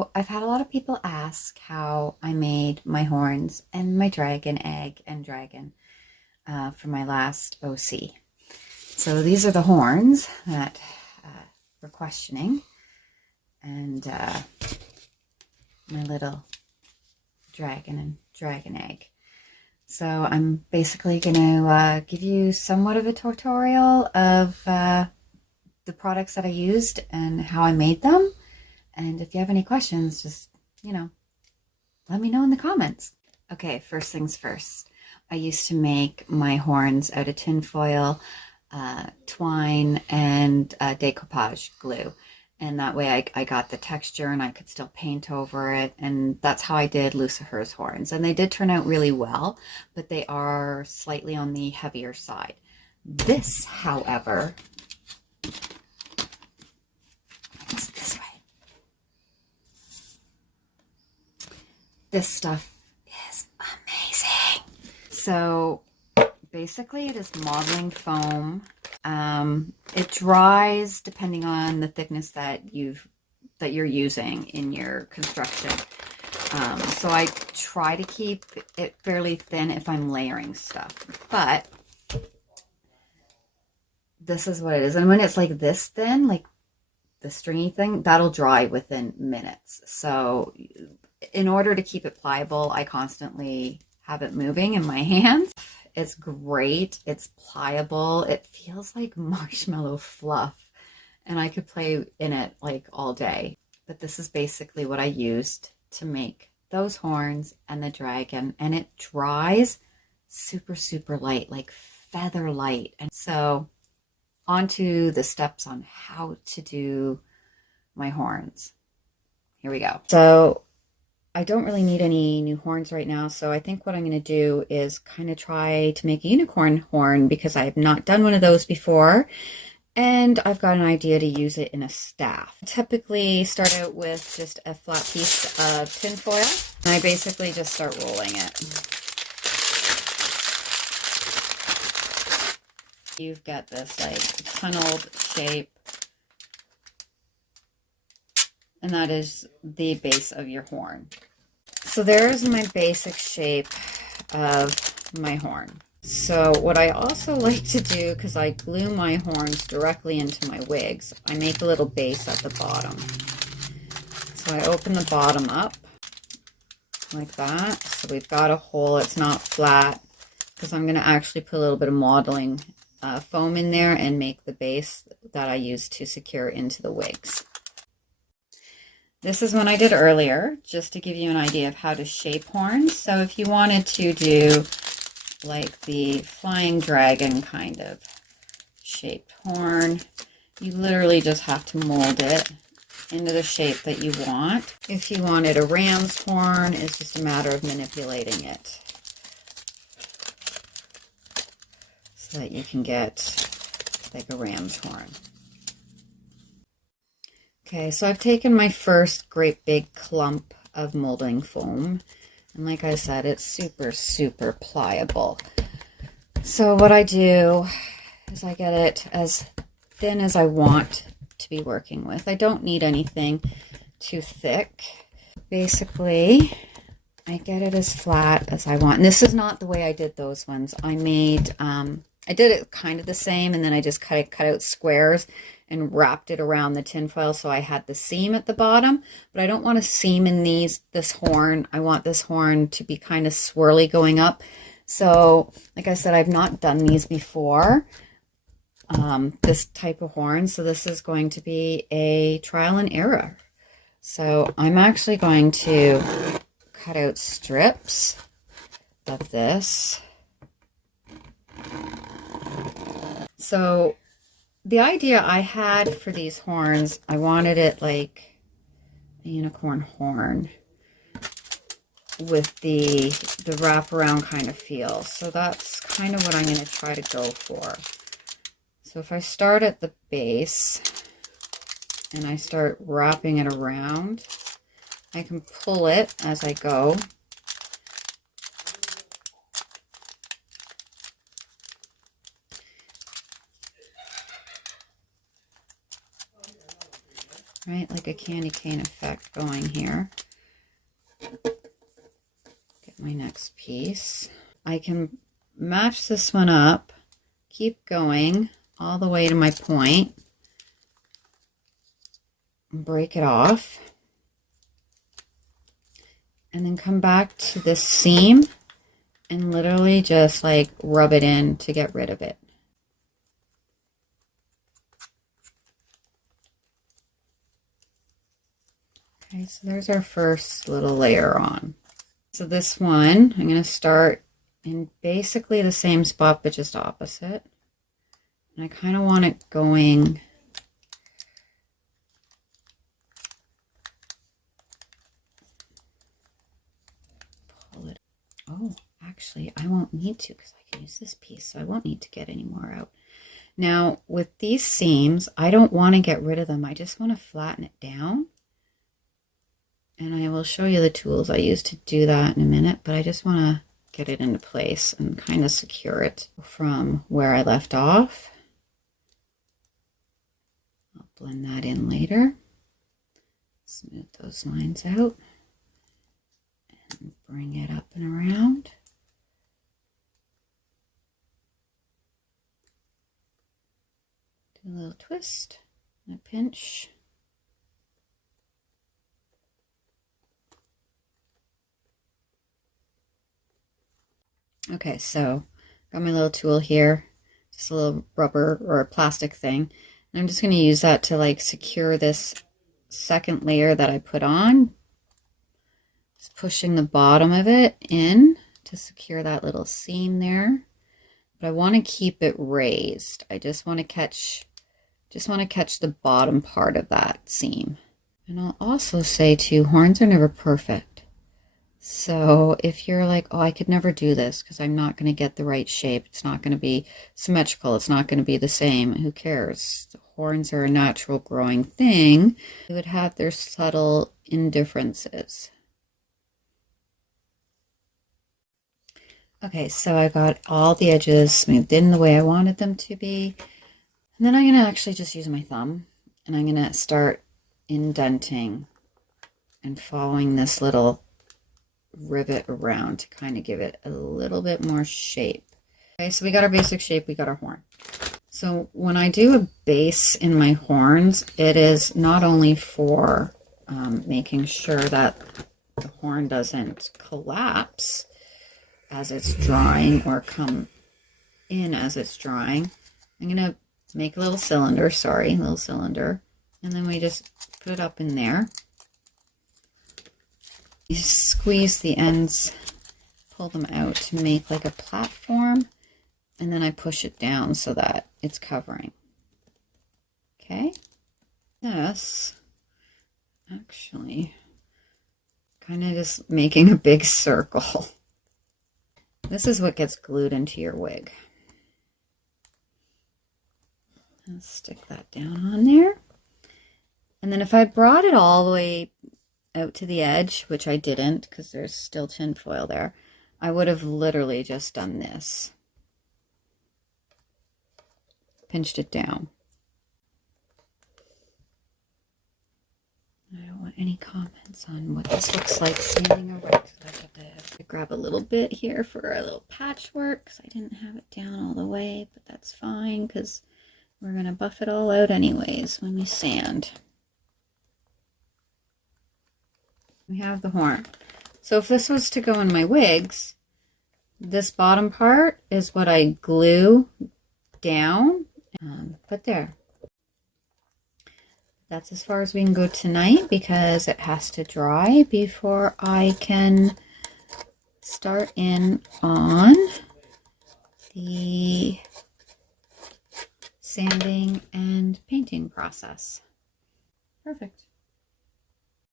So I've had a lot of people ask how I made my horns and my dragon egg and dragon for my last OC. So these are the horns that we're questioning, and my little dragon and dragon egg. So I'm basically going to give you somewhat of a tutorial of the products that I used and how I made them. And if you have any questions, just, let me know in the comments. Okay, first things first. I used to make my horns out of tinfoil, twine, and decoupage glue. And that way I got the texture and I could still paint over it. And that's how I did Lucifer's horns. And they did turn out really well, but they are slightly on the heavier side. This, however, is this way. This stuff is amazing. So basically it is modeling foam. It dries depending on the thickness that you're using in your construction. So I try to keep it fairly thin if I'm layering stuff, but this is what it is. And when it's like this thin, like the stringy thing, that'll dry within minutes. So in order to keep it pliable, I constantly have it moving in my hands. It's great. It's pliable. It feels like marshmallow fluff, and I could play in it like all day. But this is basically what I used to make those horns and the dragon, and it dries super, super light, like feather light. And so on to the steps on how to do my horns. Here we go. So I don't really need any new horns right now, so I think what I'm going to do is kind of try to make a unicorn horn because I have not done one of those before, and I've got an idea to use it in a staff. I typically start out with just a flat piece of tin foil, and I basically just start rolling it. You've got this like tunneled shape, and that is the base of your horn. So there's my basic shape of my horn. So what I also like to do, because I glue my horns directly into my wigs, I make a little base at the bottom. So I open the bottom up like that. So we've got a hole. It's not flat because I'm going to actually put a little bit of modeling foam in there and make the base that I use to secure into the wigs. This is one I did earlier, just to give you an idea of how to shape horns. So if you wanted to do like the flying dragon kind of shaped horn, you literally just have to mold it into the shape that you want. If you wanted a ram's horn, it's just a matter of manipulating it so that you can get like a ram's horn. Okay, so I've taken my first great big clump of molding foam, and like I said, it's super, super pliable. So what I do is I get it as thin as I want to be working with. I don't need anything too thick. Basically, I get it as flat as I want. And this is not the way I did those ones. I did it kind of the same, and then I just cut out squares and wrapped it around the tinfoil so I had the seam at the bottom. But I don't want a seam in this horn. I want this horn to be kind of swirly going up. So like I said, I've not done these before, this type of horn. So this is going to be a trial and error. So I'm actually going to cut out strips of this. So the idea I had for these horns, I wanted it like a unicorn horn with the wraparound kind of feel. So that's kind of what I'm going to try to go for. So if I start at the base and I start wrapping it around, I can pull it as I go. right? Like a candy cane effect going here. Get my next piece. I can match this one up, keep going all the way to my point, break it off, and then come back to this seam and literally just like rub it in to get rid of it. Okay, so there's our first little layer on. So this one, I'm going to start in basically the same spot, but just opposite. And I kind of want it going pull it. Oh, actually, I won't need to because I can use this piece, so I won't need to get any more out. Now, with these seams, I don't want to get rid of them. I just want to flatten it down. And I will show you the tools I use to do that in a minute, but I just want to get it into place and kind of secure it from where I left off. I'll blend that in later. Smooth those lines out and bring it up and around. Do a little twist and a pinch. Okay, so got my little tool here, just a little rubber or a plastic thing. And I'm just going to use that to like secure this second layer that I put on. Just pushing the bottom of it in to secure that little seam there. But I want to keep it raised. I just want to catch the bottom part of that seam. And I'll also say too, horns are never perfect. So if you're like, oh, I could never do this because I'm not going to get the right shape, it's not going to be symmetrical, it's not going to be the same, who cares? The horns are a natural growing thing. They would have their subtle indifferences. Okay, so I got all the edges smoothed in the way I wanted them to be. And then I'm going to actually just use my thumb and I'm going to start indenting and following this little rivet around to kind of give it a little bit more shape. Okay, so we got our basic shape, we got our horn. So when I do a base in my horns, it is not only for making sure that the horn doesn't collapse as it's drying or come in as it's drying. I'm going to make a little cylinder, and then we just put it up in there. You squeeze the ends, pull them out to make like a platform, and then I push it down so that it's covering. Okay, this actually kind of just making a big circle. This is what gets glued into your wig. I'll stick that down on there. And then if I brought it all the way out to the edge, which I didn't because there's still tin foil there, I would have literally just done this. Pinched it down. I don't want any comments on what this looks like standing erect. I have to grab a little bit here for a little patchwork because I didn't have it down all the way, but that's fine because we're going to buff it all out anyways when we sand. We have the horn. So if this was to go in my wigs, this bottom part is what I glue down and put there. That's as far as we can go tonight because it has to dry before I can start in on the sanding and painting process. Perfect.